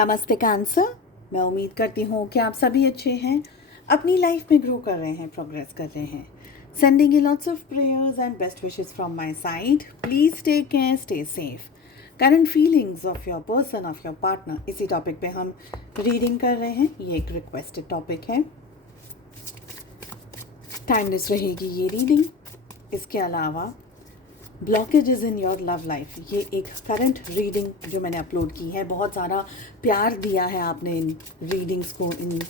नमस्ते कैंसर। मैं उम्मीद करती हूँ कि आप सभी अच्छे हैं, अपनी लाइफ में ग्रो कर रहे हैं, प्रोग्रेस कर रहे हैं। Sending you lots of prayers and best wishes from my side. Please take care, stay safe. Current feelings of your person, of your partner, इसी टॉपिक पे हम रीडिंग कर रहे हैं। ये एक रिक्वेस्टेड टॉपिक है, टाइमलेस रहेगी ये रीडिंग। इसके अलावा blockages in your love life, ये एक करंट रीडिंग जो मैंने अपलोड की है। बहुत सारा प्यार दिया है आपने इन रीडिंग्स को, इन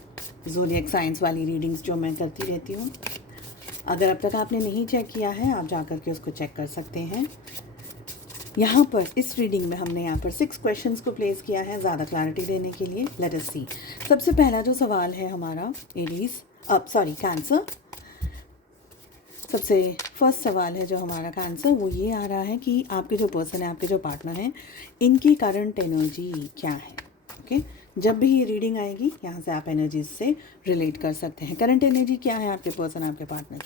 ज़ोडिएक साइंस वाली रीडिंग्स जो मैं करती रहती हूँ। अगर अब तक आपने नहीं चेक किया है, आप जा कर के उसको चेक कर सकते हैं। यहाँ पर इस रीडिंग में हमने यहाँ पर 6 क्वेश्चंस को प्लेस किया है ज़्यादा क्लैरिटी देने के लिए। लेट अस सी। सबसे पहला जो सवाल है हमारा कैंसर। सबसे फर्स्ट सवाल है जो हमारा कैंसर, वो ये आ रहा है कि आपके जो पर्सन है, आपके जो पार्टनर हैं, इनकी करंट एनर्जी क्या है। ओके, जब भी ये रीडिंग आएगी यहाँ से आप एनर्जीज से रिलेट कर सकते हैं। करंट एनर्जी क्या है आपके पर्सन, आपके पार्टनर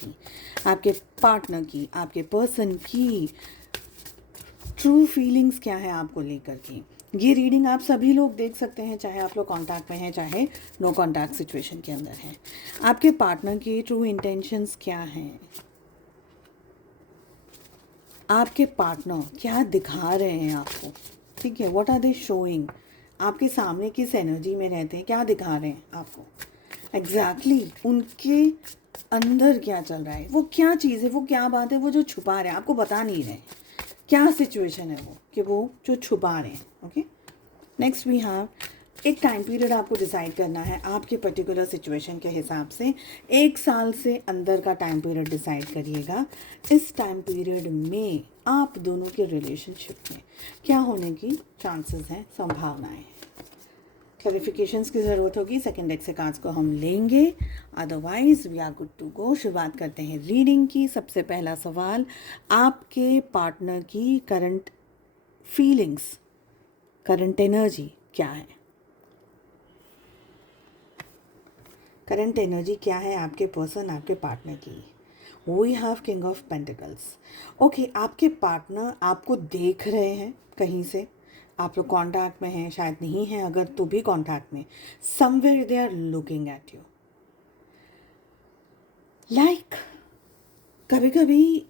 की, आपके पर्सन की ट्रू फीलिंग्स क्या है आपको लेकर के। ये रीडिंग आप सभी लोग देख सकते हैं, चाहे आप लोग कॉन्टैक्ट में हैं, चाहे नो कॉन्टैक्ट सिचुएशन के अंदर हैं। आपके पार्टनर के ट्रू इंटेंशंस क्या हैं, आपके पार्टनर क्या दिखा रहे हैं आपको, ठीक है। व्हाट आर दे शोइंग, आपके सामने किस एनर्जी में रहते हैं, क्या दिखा रहे हैं आपको एग्जैक्टली उनके अंदर क्या चल रहा है, वो क्या चीज़ है, वो क्या बात है, वो जो छुपा रहे हैं, आपको बता नहीं रहे, क्या सिचुएशन है वो कि वो जो छुपा रहे हैं। ओके, नेक्स्ट वी हैव एक टाइम पीरियड आपको डिसाइड करना है आपके पर्टिकुलर सिचुएशन के हिसाब से। 1 साल से अंदर का टाइम पीरियड डिसाइड करिएगा। इस टाइम पीरियड में आप दोनों के रिलेशनशिप में क्या होने की चांसेस हैं, संभावनाएं हैं। क्लैरिफिकेशंस की ज़रूरत होगी, सेकेंड डेक से कार्ड्स को हम लेंगे, otherwise we are good to go. शुरुआत करते हैं रीडिंग की। सबसे पहला सवाल, आपके पार्टनर की करंट फीलिंग्स, करंट एनर्जी क्या है। करंट एनर्जी क्या है आपके पर्सन, आपके पार्टनर की। We have king of pentacles. Okay, आपके पार्टनर आपको देख रहे हैं कहीं से, आप लोग कॉन्टैक्ट में हैं, शायद नहीं हैं, अगर तो भी कॉन्टैक्ट में, somewhere they are looking at you. Like कभी कभी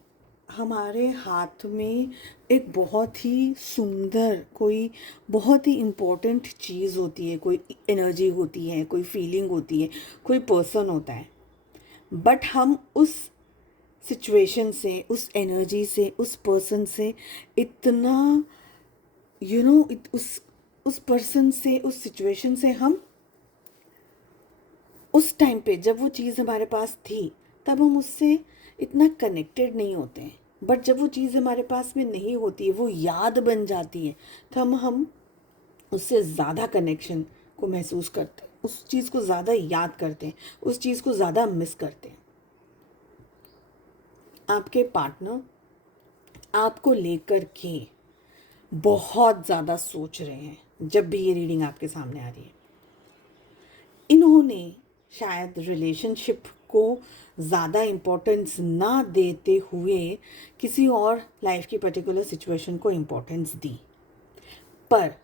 हमारे हाथ में एक बहुत ही सुंदर, कोई बहुत ही इम्पोर्टेंट चीज़ होती है, कोई एनर्जी होती है, कोई फीलिंग होती है, कोई पर्सन होता है, बट हम उस सिचुएशन से, उस एनर्जी से, उस पर्सन से इतना उस पर्सन से, उस सिचुएशन से हम उस टाइम पे जब वो चीज़ हमारे पास थी तब हम उससे इतना कनेक्टेड नहीं होते हैं। बट जब वो चीज़ हमारे पास में नहीं होती है, वो याद बन जाती है, तो हम उससे ज़्यादा कनेक्शन को महसूस करते हैं, उस चीज़ को ज़्यादा याद करते हैं, उस चीज़ को ज़्यादा मिस करते हैं। आपके पार्टनर आपको लेकर के बहुत ज़्यादा सोच रहे हैं जब भी ये रीडिंग आपके सामने आ रही है। इन्होंने शायद रिलेशनशिप को ज़्यादा इम्पोर्टेंस ना देते हुए किसी और लाइफ की पर्टिकुलर सिचुएशन को इम्पोर्टेंस दी। पर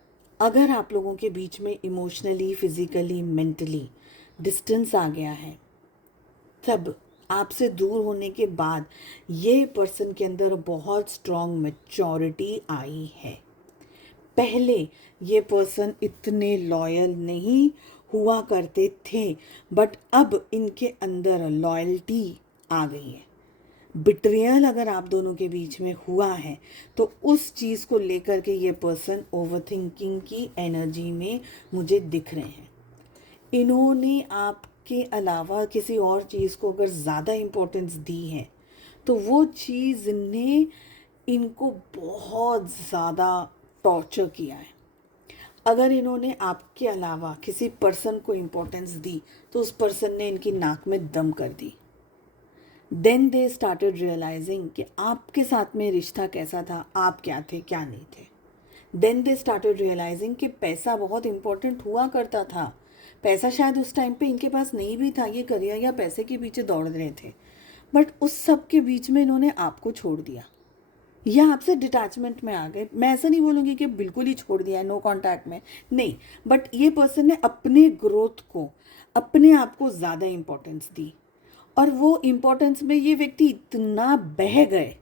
अगर आप लोगों के बीच में इमोशनली, फिज़िकली, मेंटली डिस्टेंस आ गया है, तब आपसे दूर होने के बाद ये पर्सन के अंदर बहुत स्ट्रॉन्ग मैच्योरिटी आई है। पहले ये पर्सन इतने लॉयल नहीं हुआ करते थे, बट अब इनके अंदर लॉयल्टी आ गई है। बिट्रियल अगर आप दोनों के बीच में हुआ है तो उस चीज़ को लेकर के ये पर्सन ओवरथिंकिंग की एनर्जी में मुझे दिख रहे हैं। इन्होंने आपके अलावा किसी और चीज़ को अगर ज़्यादा इम्पोर्टेंस दी है तो वो चीज़ ने इनको बहुत ज़्यादा टॉर्चर किया है। अगर इन्होंने आपके अलावा किसी पर्सन को इम्पोर्टेंस दी तो उस पर्सन ने इनकी नाक में दम कर दी। देन दे स्टार्टेड रियलाइजिंग कि आपके साथ में रिश्ता कैसा था, आप क्या थे, क्या नहीं थे। देन दे स्टार्टेड रियलाइजिंग कि पैसा बहुत इम्पोर्टेंट हुआ करता था। पैसा शायद उस टाइम पे इनके पास नहीं भी था, ये करियर या पैसे के पीछे दौड़ रहे थे, बट उस सब के बीच में इन्होंने आपको छोड़ दिया। या आपसे डिटैचमेंट में आ गए। मैं ऐसा नहीं बोलूँगी कि बिल्कुल ही छोड़ दिया है, नो कांटेक्ट में, नहीं, बट ये पर्सन ने अपने ग्रोथ को, अपने आप को ज़्यादा इम्पोर्टेंस दी, और वो इम्पोर्टेंस में ये व्यक्ति इतना बह गए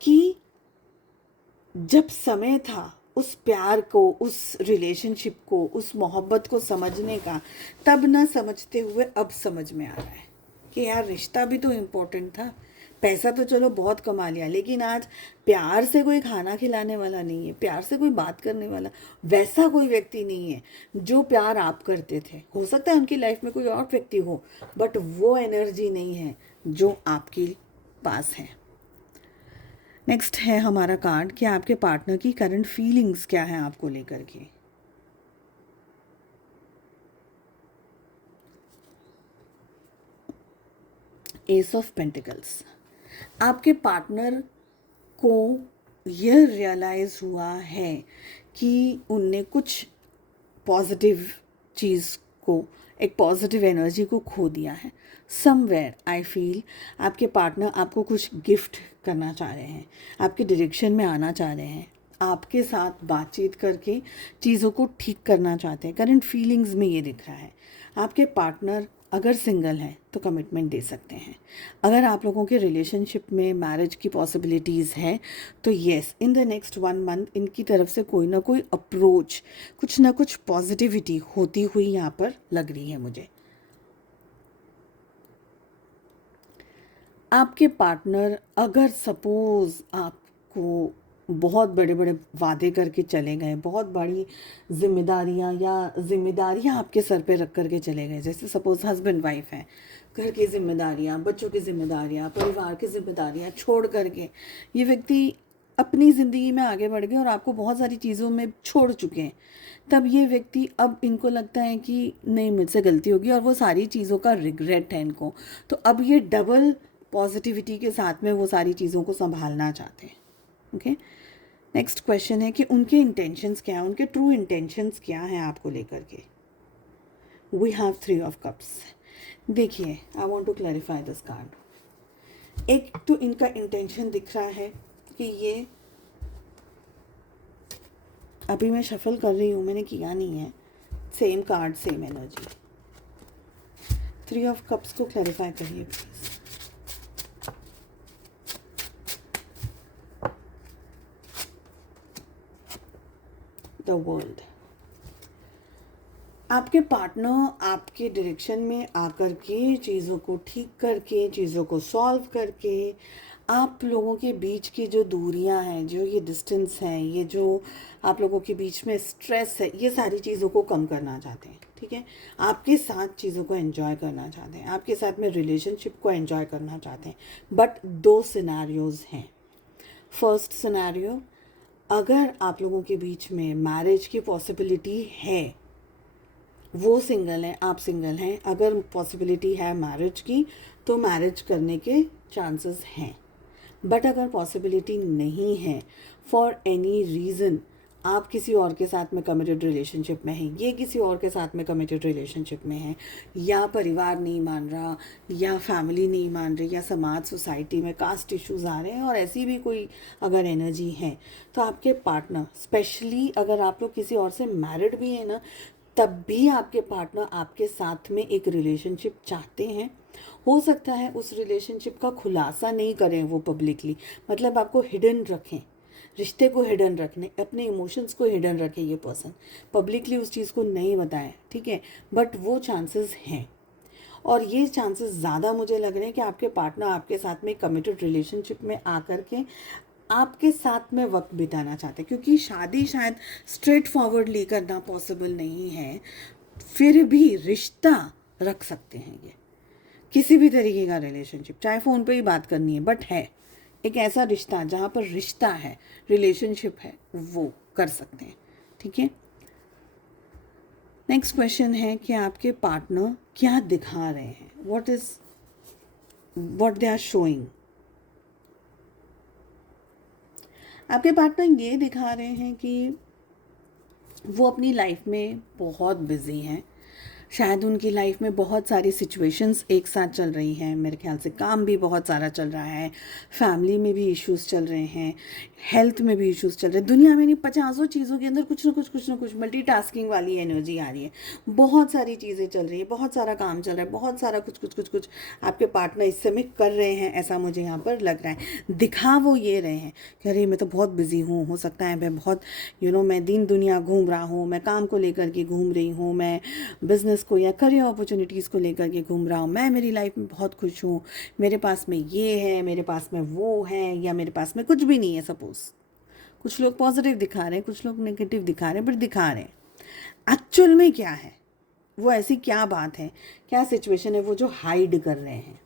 कि जब समय था उस प्यार को, उस रिलेशनशिप को, उस मोहब्बत को समझने का, तब ना समझते हुए अब समझ में आ रहा है कि यार रिश्ता भी तो इम्पोर्टेंट था। पैसा तो चलो बहुत कमा लिया, लेकिन आज प्यार से कोई खाना खिलाने वाला नहीं है, प्यार से कोई बात करने वाला, वैसा कोई व्यक्ति नहीं है जो प्यार आप करते थे। हो सकता है उनकी लाइफ में कोई और व्यक्ति हो, बट वो एनर्जी नहीं है जो आपके पास है। नेक्स्ट है हमारा कार्ड कि आपके पार्टनर की करंट फीलिंग्स क्या है आपको लेकर के। S of pentacles. आपके पार्टनर को यह रियलाइज़ हुआ है कि उनने कुछ पॉजिटिव चीज़ को, एक पॉजिटिव एनर्जी को खो दिया है। समवेयर आई फील आपके पार्टनर आपको कुछ गिफ्ट करना चाह रहे हैं, आपके डायरेक्शन में आना चाह रहे हैं, आपके साथ बातचीत करके चीज़ों को ठीक करना चाहते हैं। करंट फीलिंग्स में ये दिख रहा है। आपके पार्टनर अगर सिंगल है तो कमिटमेंट दे सकते हैं। अगर आप लोगों के रिलेशनशिप में मैरिज की पॉसिबिलिटीज़ है तो yes, in the next 1 month इनकी तरफ से कोई ना कोई अप्रोच, कुछ ना कुछ पॉजिटिविटी होती हुई यहाँ पर लग रही है मुझे। आपके पार्टनर अगर सपोज़ आपको बहुत बड़े बड़े वादे करके चले गए, बहुत बड़ी जिम्मेदारियाँ आपके सर पे रख करके चले गए, जैसे सपोज़ हस्बैंड वाइफ हैं, घर की जिम्मेदारियाँ, बच्चों की जिम्मेदारियाँ, परिवार की जिम्मेदारियाँ छोड़ करके ये व्यक्ति अपनी ज़िंदगी में आगे बढ़ गए और आपको बहुत सारी चीज़ों में छोड़ चुके हैं। तब ये व्यक्ति, अब इनको लगता है कि नहीं मुझसे गलती होगी, और वो सारी चीज़ों का रिग्रेट है इनको, तो अब ये डबल पॉजिटिविटी के साथ में वो सारी चीज़ों को संभालना चाहते हैं। ओके, नेक्स्ट क्वेश्चन है कि उनके इंटेंशंस क्या हैं, उनके ट्रू इंटेंशंस क्या हैं आपको लेकर के। We have 3 of cups. देखिए, I want to clarify this card. एक तो इनका इंटेंशन दिख रहा है कि ये, अभी मैं शफल कर रही हूँ, मैंने किया नहीं है, same card same energy. 3 of cups को क्लैरिफाई करिए प्लीज़। The world. आपके पार्टनर आपके डायरेक्शन में आकर के चीज़ों को ठीक करके, चीज़ों को सॉल्व करके, आप लोगों के बीच की जो दूरियां हैं, जो ये डिस्टेंस है, ये जो आप लोगों के बीच में स्ट्रेस है, ये सारी चीज़ों को कम करना चाहते हैं। ठीक है, आपके साथ चीज़ों को एंजॉय करना चाहते हैं, आपके साथ में रिलेशनशिप को एंजॉय करना चाहते हैं। बट 2 सिनेरियोज़ हैं। फर्स्ट सिनेरियो, अगर आप लोगों के बीच में मैरिज की पॉसिबिलिटी है, वो सिंगल हैं, आप सिंगल हैं, अगर पॉसिबिलिटी है मैरिज की तो मैरिज करने के चांसेस हैं। बट अगर पॉसिबिलिटी नहीं है, फॉर एनी रीज़न, आप किसी और के साथ में कमिटेड रिलेशनशिप में हैं, ये किसी और के साथ में कमिटेड रिलेशनशिप में है, या परिवार नहीं मान रहा, या फैमिली नहीं मान रही, या समाज सोसाइटी में कास्ट इश्यूज आ रहे हैं, और ऐसी भी कोई अगर एनर्जी है, तो आपके पार्टनर, स्पेशली अगर आप लोग किसी और से मैरिड भी हैं ना, तब भी आपके पार्टनर आपके साथ में एक रिलेशनशिप चाहते हैं। हो सकता है उस रिलेशनशिप का खुलासा नहीं करें वो पब्लिकली, मतलब आपको हिडन रखें, रिश्ते को हिडन रखने, अपने इमोशंस को हिडन रखे ये पर्सन, पब्लिकली उस चीज़ को नहीं बताएं। ठीक है, बट वो चांसेस हैं, और ये चांसेस ज़्यादा मुझे लग रहे हैं कि आपके पार्टनर आपके साथ में कमिटेड रिलेशनशिप में आकर के आपके साथ में वक्त बिताना चाहते हैं, क्योंकि शादी शायद स्ट्रेट फॉरवर्डली करना पॉसिबल नहीं है, फिर भी रिश्ता रख सकते हैं ये, किसी भी तरीके का रिलेशनशिप, चाहे फ़ोन पे ही बात करनी है, बट है एक ऐसा रिश्ता जहाँ पर रिश्ता है, रिलेशनशिप है, वो कर सकते हैं। ठीक है, नेक्स्ट क्वेश्चन है कि आपके पार्टनर क्या दिखा रहे हैं, व्हाट दे आर शोइंग। आपके पार्टनर ये दिखा रहे हैं कि वो अपनी लाइफ में बहुत बिजी हैं, शायद उनकी लाइफ में बहुत सारी सिचुएशंस एक साथ चल रही हैं, मेरे ख्याल से काम भी बहुत सारा चल रहा है, फैमिली में भी इश्यूज चल रहे हैं, हेल्थ में भी इश्यूज चल रहे हैं, दुनिया में नहीं पचासों चीज़ों के अंदर कुछ ना कुछ मल्टीटास्किंग वाली एनर्जी आ रही है, बहुत सारी चीज़ें चल रही है, बहुत सारा काम चल रहा है, बहुत सारा कुछ आपके पार्टनर इस समय कर रहे हैं, ऐसा मुझे यहाँ पर लग रहा है। दिखा वो ये रहे हैं कि अरे मैं तो बहुत बिजी हूँ, हो सकता है मैं बहुत मैं दिन दुनिया घूम रहा हूँ, मैं काम को लेकर के घूम रही हूँ, मैं बिज़नेस को या करियर अपॉर्चुनिटीज़ को लेकर के घूम रहा हूँ, मैं मेरी लाइफ में बहुत खुश हूँ, मेरे पास में ये है, मेरे पास में वो है, या मेरे पास में कुछ भी नहीं है। सपोज़ कुछ लोग पॉजिटिव दिखा रहे हैं, कुछ लोग नेगेटिव दिखा रहे हैं, बट दिखा रहे हैं। एक्चुअल में क्या है, वो ऐसी क्या बात है, क्या सिचुएशन है वो जो हाइड कर रहे हैं।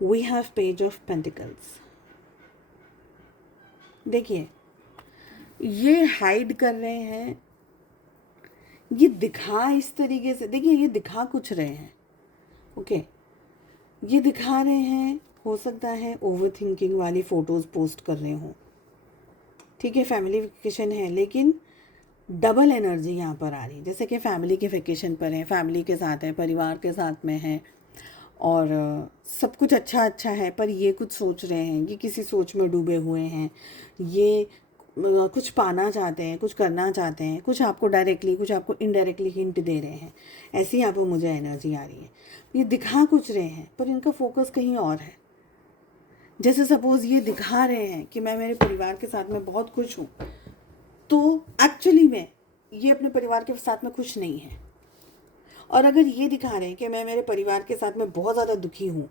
We have page of pentacles. देखिए ये हाइड कर रहे हैं, ये दिखा इस तरीके से, देखिए ये दिखा कुछ रहे हैं, ओके ये दिखा रहे हैं, हो सकता है ओवर थिंकिंग वाली फ़ोटोज़ पोस्ट कर रहे हों, ठीक है, फैमिली वेकेशन है, लेकिन डबल एनर्जी यहाँ पर आ रही है, जैसे कि फैमिली के वेकेशन पर है, फैमिली के साथ है, परिवार के साथ में है, और सब कुछ अच्छा है, पर ये कुछ सोच रहे हैं, ये किसी सोच में डूबे हुए हैं, ये कुछ पाना चाहते हैं, कुछ करना चाहते हैं, कुछ आपको डायरेक्टली कुछ आपको इनडायरेक्टली हिंट दे रहे हैं, ऐसी यहाँ पर मुझे एनर्जी आ रही है। ये दिखा कुछ रहे हैं पर इनका फोकस कहीं और है। जैसे सपोज़ ये दिखा रहे हैं कि मैं मेरे परिवार के साथ में बहुत खुश हूँ, तो एक्चुअली में ये अपने परिवार के साथ में खुश नहीं है। और अगर ये दिखा रहे हैं कि मैं मेरे परिवार के साथ में बहुत ज़्यादा दुखी हूँ,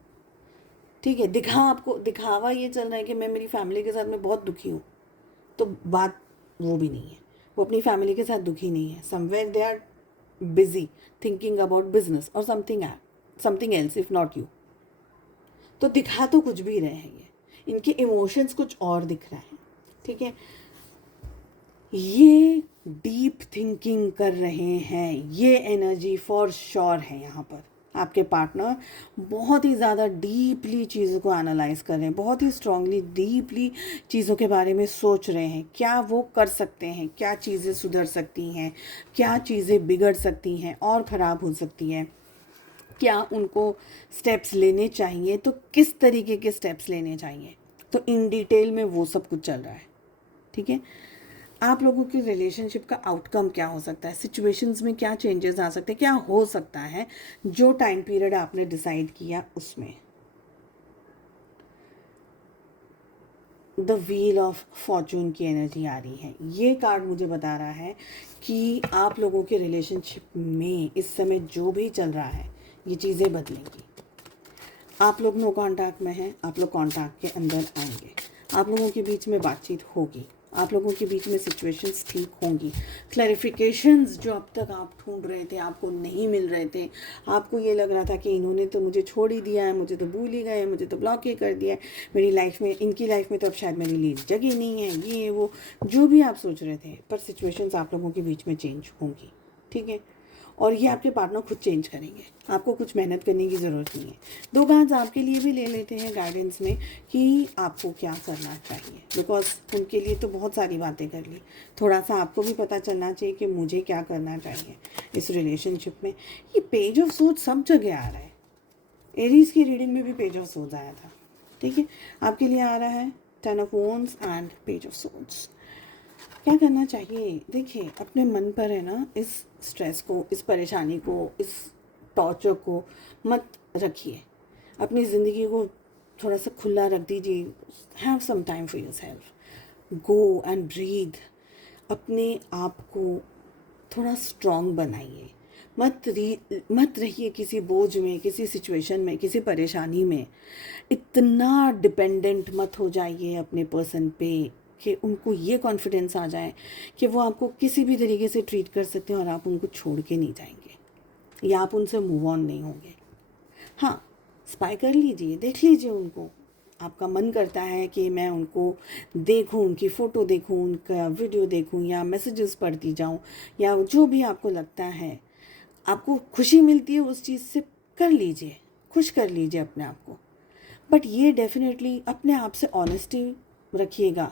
ठीक है, आपको दिखावा ये चल रहा है कि मैं मेरी फैमिली के साथ में बहुत दुखी हूँ, तो बात वो भी नहीं है, वो अपनी फैमिली के साथ दुखी नहीं है, somewhere they are busy thinking about business और something else if not you. तो दिखा तो कुछ भी रहे हैं, ये इनके इमोशंस कुछ और दिख रहा है, ठीक है, ये डीप थिंकिंग कर रहे हैं, ये एनर्जी फॉर श्योर है। यहाँ पर आपके पार्टनर बहुत ही ज़्यादा डीपली चीज़ों को एनालाइज कर रहे हैं, बहुत ही स्ट्रांगली डीपली चीज़ों के बारे में सोच रहे हैं, क्या वो कर सकते हैं, क्या चीज़ें सुधर सकती हैं, क्या चीज़ें बिगड़ सकती हैं और ख़राब हो सकती हैं, क्या उनको स्टेप्स लेने चाहिए, तो किस तरीके के स्टेप्स लेने चाहिए, तो इन डिटेल में वो सब कुछ चल रहा है, ठीक है। आप लोगों की रिलेशनशिप का आउटकम क्या हो सकता है, सिचुएशंस में क्या चेंजेस आ सकते हैं, क्या हो सकता है जो टाइम पीरियड आपने डिसाइड किया उसमें। द व्हील ऑफ फॉर्चून की एनर्जी आ रही है, ये कार्ड मुझे बता रहा है कि आप लोगों के रिलेशनशिप में इस समय जो भी चल रहा है ये चीज़ें बदलेंगी। आप लोग नो कांटेक्ट में हैं, आप लोग कांटेक्ट के अंदर आएंगे, आप लोगों के बीच में बातचीत होगी, आप लोगों के बीच में सिचुएशंस ठीक होंगी, क्लैरिफिकेशंस जो अब तक आप ढूंढ रहे थे आपको नहीं मिल रहे थे, आपको ये लग रहा था कि इन्होंने तो मुझे छोड़ ही दिया है, मुझे तो भूल ही गए, मुझे तो ब्लॉक ही कर दिया है, मेरी लाइफ में, इनकी लाइफ में तो अब शायद मेरे लिए जगह नहीं है, ये वो जो भी आप सोच रहे थे, पर सिचुएशंस आप लोगों के बीच में चेंज होंगी, ठीक है, और ये आपके पार्टनर खुद चेंज करेंगे, आपको कुछ मेहनत करने की ज़रूरत नहीं है। दो कार्ड्स आपके लिए भी ले लेते हैं गाइडेंस में कि आपको क्या करना चाहिए, बिकॉज उनके लिए तो बहुत सारी बातें कर ली, थोड़ा सा आपको भी पता चलना चाहिए कि मुझे क्या करना चाहिए इस रिलेशनशिप में। ये पेज ऑफ सोच सब जगह आ रहा है, एरीज की रीडिंग में भी पेज ऑफ सोच आया था, ठीक है, आपके लिए आ रहा है 10 of wands and page of swords. क्या करना चाहिए, देखिए अपने मन पर है ना, इस स्ट्रेस को, इस परेशानी को, इस टॉर्चर को मत रखिए, अपनी ज़िंदगी को थोड़ा सा खुला रख दीजिए, have some time for yourself, go and breathe, अपने आप को थोड़ा स्ट्रॉन्ग बनाइए, मत रहिए किसी बोझ में, किसी सिचुएशन में, किसी परेशानी में, इतना डिपेंडेंट मत हो जाइए अपने पर्सन पे कि उनको ये कॉन्फिडेंस आ जाए कि वो आपको किसी भी तरीके से ट्रीट कर सकते हैं और आप उनको छोड़ के नहीं जाएंगे या आप उनसे मूव ऑन नहीं होंगे। हाँ, स्पाई कर लीजिए, देख लीजिए उनको, आपका मन करता है कि मैं उनको देखूं, उनकी फ़ोटो देखूं, उनका वीडियो देखूं या मैसेजेस पढ़ती जाऊं, या जो भी आपको लगता है आपको खुशी मिलती है उस चीज़ से, कर लीजिए, खुश कर लीजिए अपने आप को, बट ये डेफिनेटली अपने आप से ऑनेस्टी रखिएगा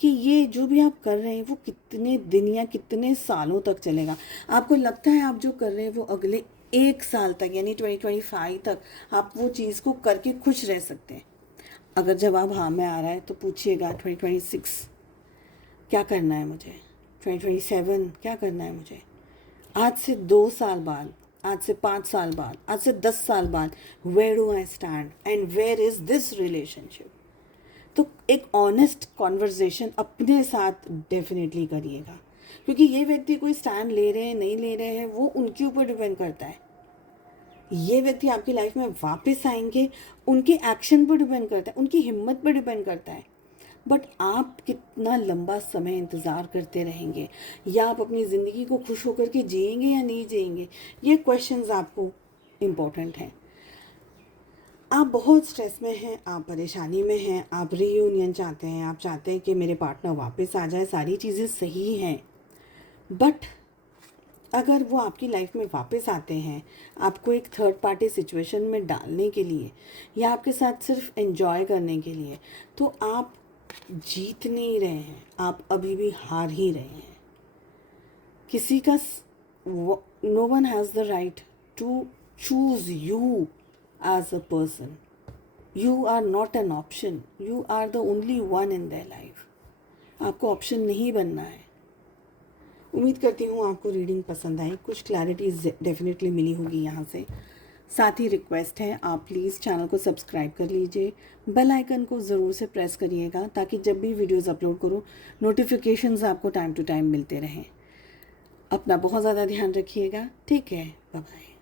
कि ये जो भी आप कर रहे हैं वो कितने दिन या कितने सालों तक चलेगा। आपको लगता है आप जो कर रहे हैं वो अगले 1 साल तक यानी 2025 तक आप वो चीज़ को करके खुश रह सकते हैं? अगर जवाब हाँ में आ रहा है तो पूछिएगा 2026 क्या करना है मुझे, 2027 क्या करना है मुझे, आज से 2 साल बाद, आज से 5 साल बाद, आज से 10 साल बाद, where do I stand and where is this relationship. तो एक ऑनेस्ट कॉन्वर्जेशन अपने साथ डेफिनेटली करिएगा, क्योंकि ये व्यक्ति कोई स्टैंड ले रहे हैं नहीं ले रहे हैं वो उनके ऊपर डिपेंड करता है। ये व्यक्ति आपकी लाइफ में वापस आएंगे उनके एक्शन पर डिपेंड करता है, उनकी हिम्मत पर डिपेंड करता है। बट आप कितना लंबा समय इंतज़ार करते रहेंगे, या आप अपनी ज़िंदगी को खुश होकर के जिएंगे या नहीं जिएंगे, ये क्वेश्चंस आपको इम्पोर्टेंट हैं। आप बहुत स्ट्रेस में हैं, आप परेशानी में हैं, आप रीयूनियन चाहते हैं, आप चाहते हैं कि मेरे पार्टनर वापस आ जाए, सारी चीज़ें सही हैं। बट अगर वो आपकी लाइफ में वापस आते हैं आपको एक थर्ड पार्टी सिचुएशन में डालने के लिए या आपके साथ सिर्फ एंजॉय करने के लिए, तो आप जीत नहीं रहे हैं, आप अभी भी हार ही रहे हैं। किसी का no one has the right to choose you as a person. You are not an option. You are the only one in their life. आपको ऑप्शन नहीं बनना है। उम्मीद करती हूँ आपको रीडिंग पसंद आई, कुछ क्लैरिटी डेफिनेटली मिली होगी यहाँ से। साथ ही रिक्वेस्ट है आप प्लीज़ चैनल को सब्सक्राइब कर लीजिए, बेल आइकन को ज़रूर से प्रेस करिएगा ताकि जब भी वीडियोज़ अपलोड करूँ नोटिफिकेशंस आपको टाइम टू टाइम मिलते रहें। अपना बहुत ज़्यादा ध्यान रखिएगा। Take care, bye bye.